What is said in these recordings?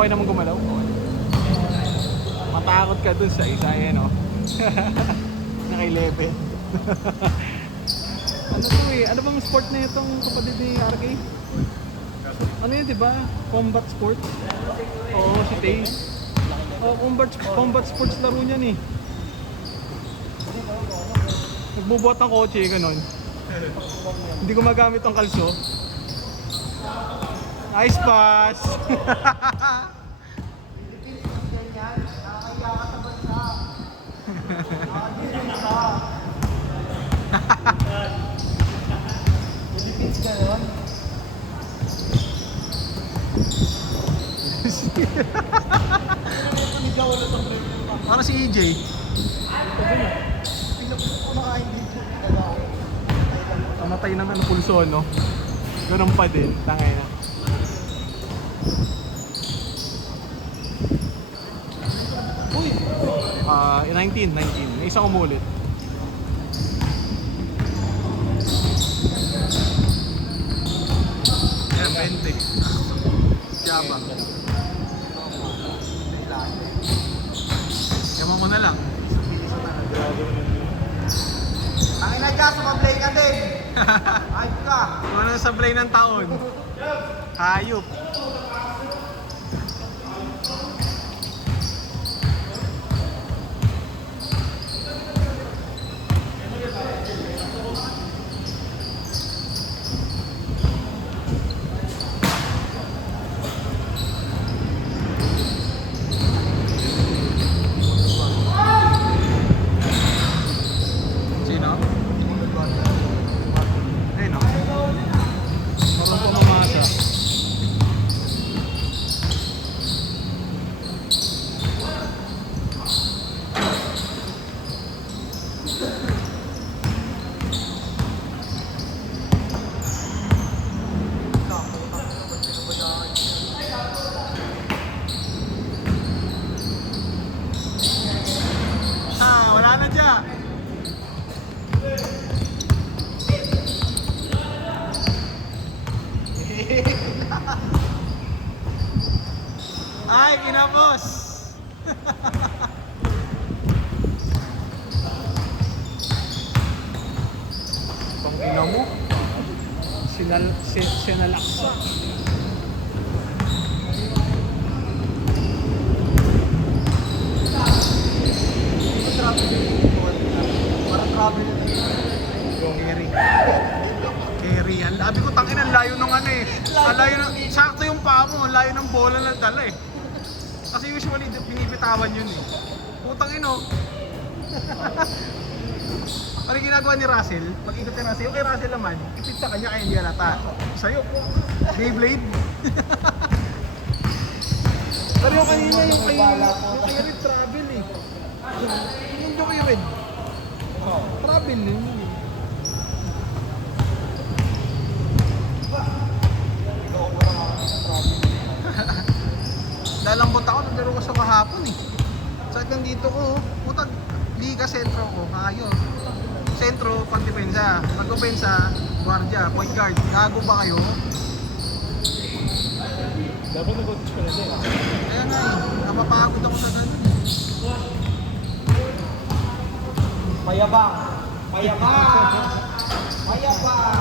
okay naman gumalaw. Matakot ka dun sa isa yan, no? Naka-11. Ano to eh? Ano bang sport na itong kapatid ni RK? Ano yun, diba? Combat sport? Oo, si Tay. Oh, combat sports laro niyan eh. Nagbubuhat ng kotse, ganon. Hindi ko magamit ang kalso. Nice pass! Philippines ganon. Para si EJ. Namatay ng ano, pulso, no? Ganun pa din, tangay na. Uy! 19. May isang umulit. Yan, 20. Java. Yaman ko na lang. Ang ina dyan, sumablay ka din. Ayop ka. Ano sa play ng taon? Hayop. Sino? Ayun, no? Parang pumamasa. Wala na dyan. Ay, kinapos! Pangina mo. Sinalaksa. Parang travel na Carry. Carry. Ang labi ko, tangin, ang layo ng ano eh. Ang layo ng, sakto yung paa mo, ang layo ng bola na dala eh. Kasi usually, pinipitawan yun eh. Putang ino. Ano yung ginagawa ni Russell? Pag ikot ni Russell, yung kay Russell naman, ipit sa kanya kaya hindi halata. Sa'yo, Beyblade. Pero yung kanina, yung kay Red travel eh. Yung kay Red. Travel yun eh. Lalambot ako, naglaro ko sa kahapon eh. Sa akin dito ko, puta, liga sentro ko, kayo. Sentro, pang-depensa. Pag-depensa, guardia, point guard. Gago ba kayo? Dapat nag-coach ka na din. Kaya nga eh, napapagod ako sa ganun. Mayabang. Mayabang. Mayabang.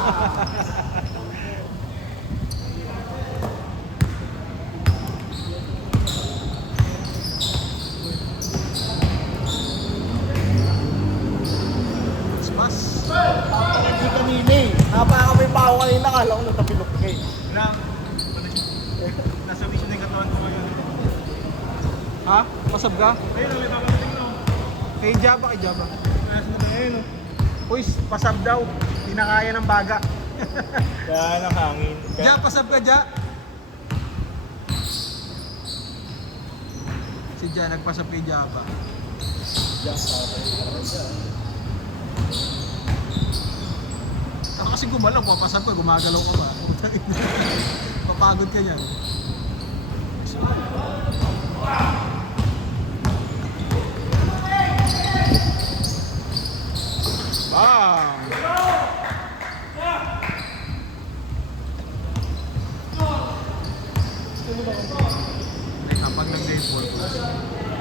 Mas. Hindi kanina eh. Napakabay pa ako kanina. Kala ko natapilok ka eh. Nasa vision ng katawan ko ngayon. Ha? Masab ka? Ayun, may paparating na. Kay Java, kay Java. Nasa na ayun. Uy, pasab daw. Hindi na kaya ng baga. Kaya ng hangin. Ja, pasab ka, Ja. Si Ja, nagpasab kay Java. Ako kasi gumalaw, papasab ko, gumagalaw ka ba? Papagod ka niyan. Bam!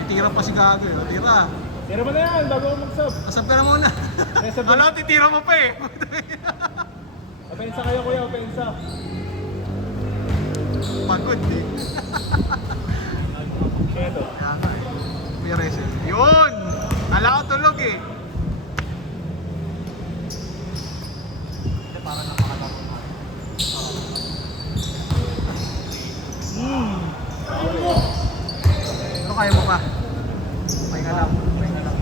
titira pa si Gago eh. Tira. Tira mo na yan, bago ako mag-sub. Asap ka na muna. Alam, titira mo pa eh. Opensa kayo kuya, opensa. Pagod eh. Ito. Kaya nga eh. Kuya Resel. Yun! Ala ko tulog eh. Para napakalaro na. Pero kaya mo pa. May ka lang. May ka lang.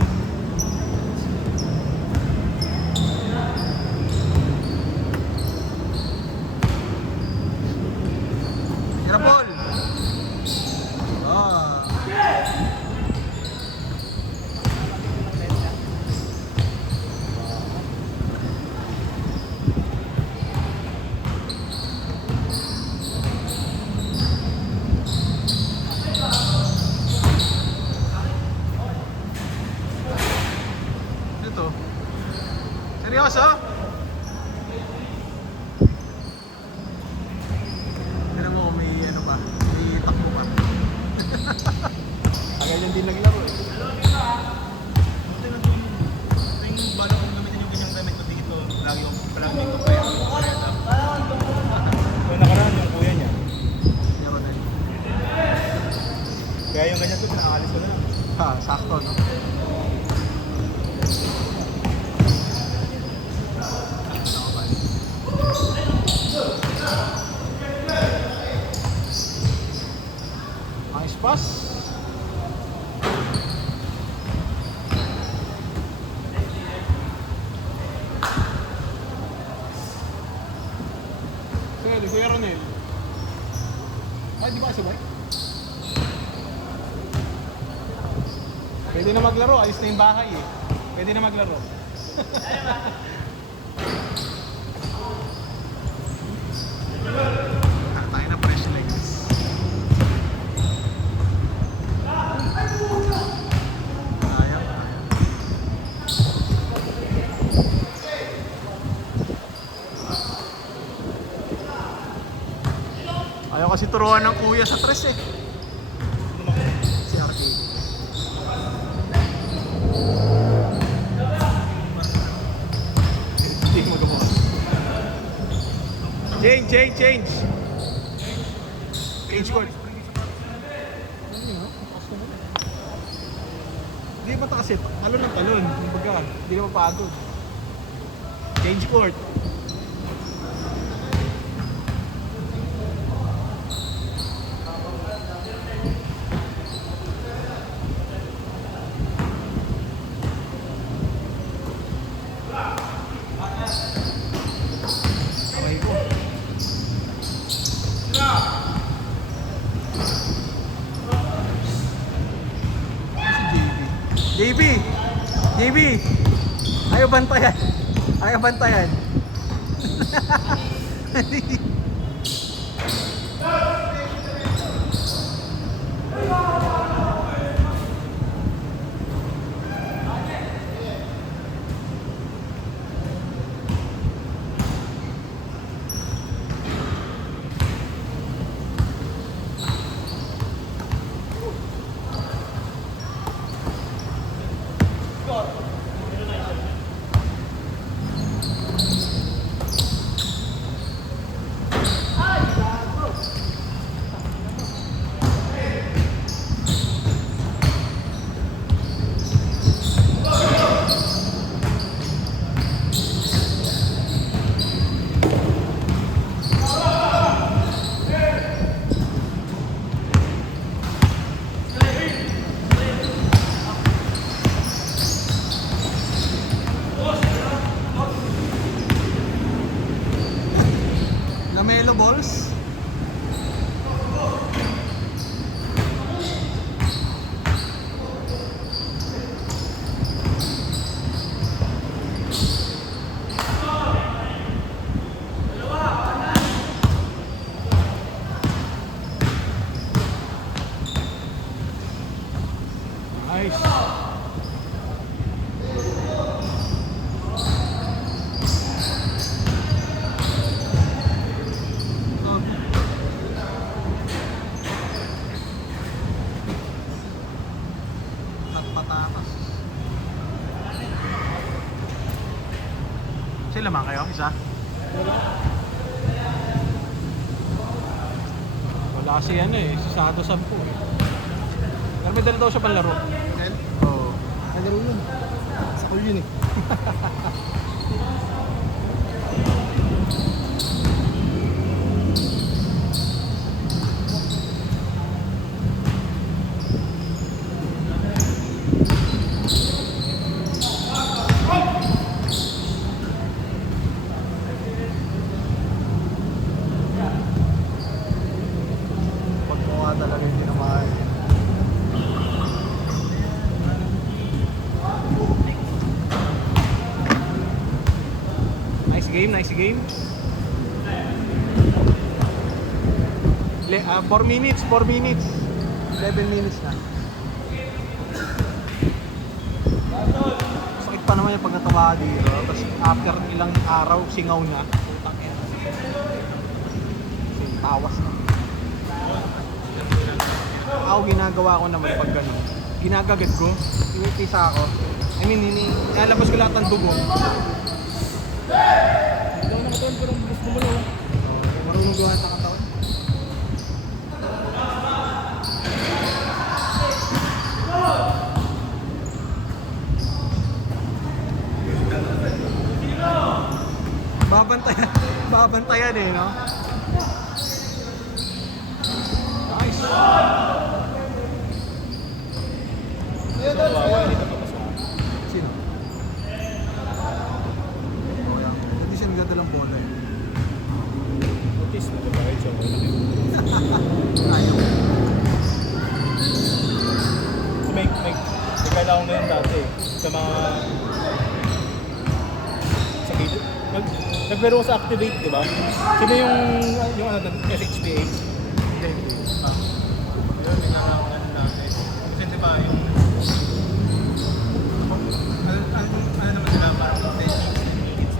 Tira, Paul! Ah. Ito. Seryoso? Tignan mo, may ano pa, may takbo pa. Tagal yan din naglaro eh. Yung bala kong gamitin yung ganyang damit ko dito, palagi dito pa yun. May nakaraan yung kuya niya. Laro din. Kaya yung ganyan to, pinakalis ko na lang. Ha, sakto no? Nice pass. Pwede, Kuya Ronel. Ay, di ba sabay? Pwede na maglaro, ayos na yung bahay eh. Pwede na maglaro. Tayo na pressure like this. Kaya. Ayaw kasi turuan ng kuya sa tres eh. Si Arcade. Hindi ko magawa. Change. Change court. Hindi ba kasi talon ng talon. Kumbaga, hindi na mapagod. Change court. Okay ko. JB! JB! Ayaw bantayan! Ayaw bantayan! Lamelo balls. Nice. patatas. Sila man kayo? Isa? Wala si ano eh, si Sato 10 eh. Pero may dala daw siya panlaro. Oo. Nagaro yun. Sa ko yun eh. Pagmukha talaga yung tinamahan. Nice game, nice game. 4 minutes, 4 minutes. 7 minutes na. Sakit pa naman yung pagkatawa dito. Tapos after ilang araw, singaw na. Putang ina. Kasi tawas na. Ako ginagawa ko naman pag gano'n. Ginagagat ko. Tinitisa ako. I mean, nilalabas ko lahat ng dugo. Ikaw na katawan pero gusto mo lang. Marunong gawa sa katawan. Babantayan. Babantayan eh, no? Nice. Sino? Oh, yan. Hindi siya nagdadalang bola eh. Notice na ba kayo siya? Ayaw. Kasi may kailangan ko ngayon dati sa mga sa video. Naglaro ko sa Activate, di ba? Sino yung ano doon? SHPH? Hindi. Yun, nagkakaroon natin. Kasi di ba yung... Ano naman sila, parang 10 minutes,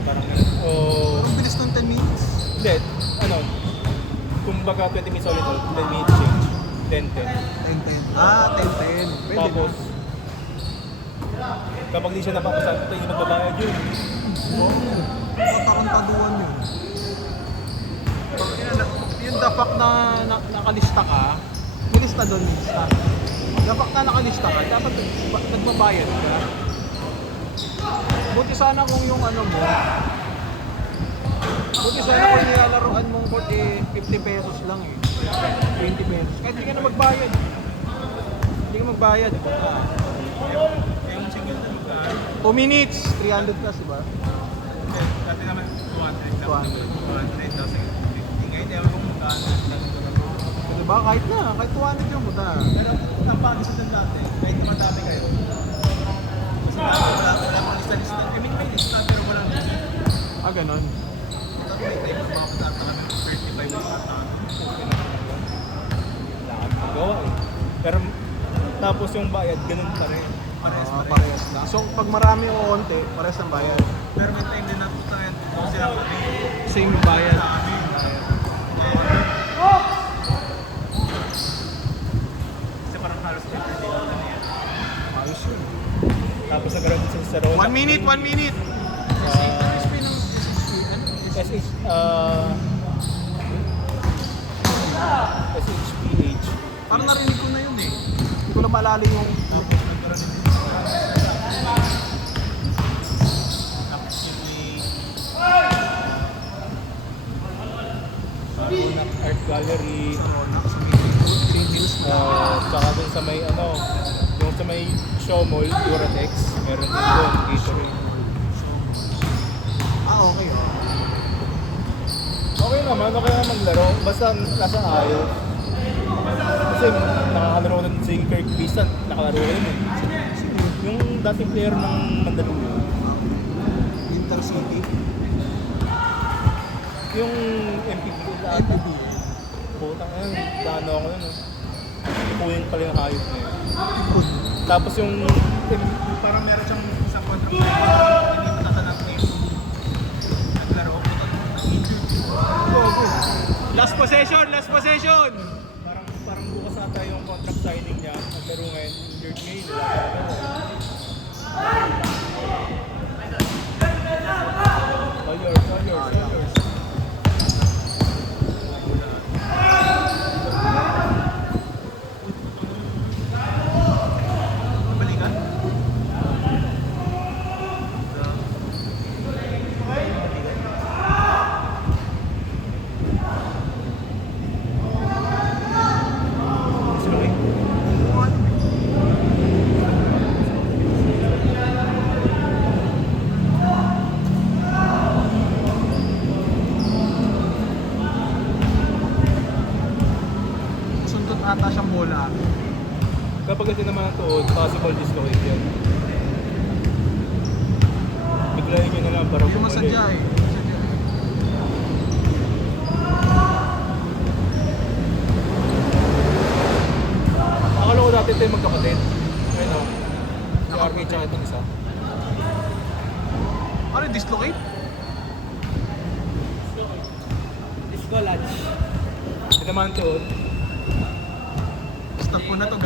parang ganun. O... Ang bilis ng 10 minutes. Hindi, ano, kumbaga 20 minutes ulit, 10 minutes change, 10-10. 10-10. Ah, 10-10. Pwede Tapos, kapag di siya napapasal, tayo yung magbabayad yun. Oo. Matarantaduan yun. Yung dapak na nakalista ka, may lista doon, lista. Dapak na nakalista ka, dapat nagbabayad ka. Buti sana kung yung ano mo, buti sana kung nilalaroan mong court eh, 50 pesos lang eh. 20 pesos. Kahit hindi ka na magbayad. Hindi ka magbayad. Yung single na magkaan. 2 minutes, 300 plus, diba? Dati naman 200 lang. 200. 200 daw sa 50. Ngayon, ewan kung magkaan. Diba? Kahit 200 yung muta. Pero ang pangis ng dati, kahit naman dati kayo. Kasi wala pang lista-lista. I mean, may lista pero walang lista. Ah, ganon. Tapos may time na mga patata kami, 35 na patata. Wala kang magawa eh. Pero, tapos yung bayad, ganun pa rin. Parehas pa rin. Parehas lang. So, pag marami o onti, parehas ang bayad. Pero may time din na puta yan. Kung sila kami, Same yung bayad. sa kami. Kasi parang halos every day na yan. Ayos yun. Tapos nagkaroon din sa Rona. 1 minute, 1 minute! SSP ng SSP, SHPH. Parang narinig ko na yun eh. Hindi ko na maalala yung... Tapos nagkaroon din tapos yung may Art Gallery. Green Hills na. Tsaka dun sa may ano, yung sa may show mall, Duratex, meron din doon, Gatorade. Ah, okay. Okay naman maglaro, basta nasa ayos. Kasi nakakalaro din si Kirk Piston, nakalaro rin eh. Yung dating player ng Mandaluyong. Intercity. Yung MPB lahat. MPB. Putang ayun, dano ako nun. Ipunin pala yung hayop na yun. Tapos yung parang meron siyang isang contract na hindi matatanap na yung naglaro ko Last possession! Last possession! parang bukas ata yung contract signing niya. Naglaro ngayon, injured ngayon, wala talaga. possible dislocate yan. Biglayin nyo na lang para Hindi mo sadya eh. Sadya eh. Akala ko dati tayo magkapatid. Ayun o. Si RK tsaka itong isa. Ano, dislocate? Disco lunch. Ito naman to. Stop ko na to,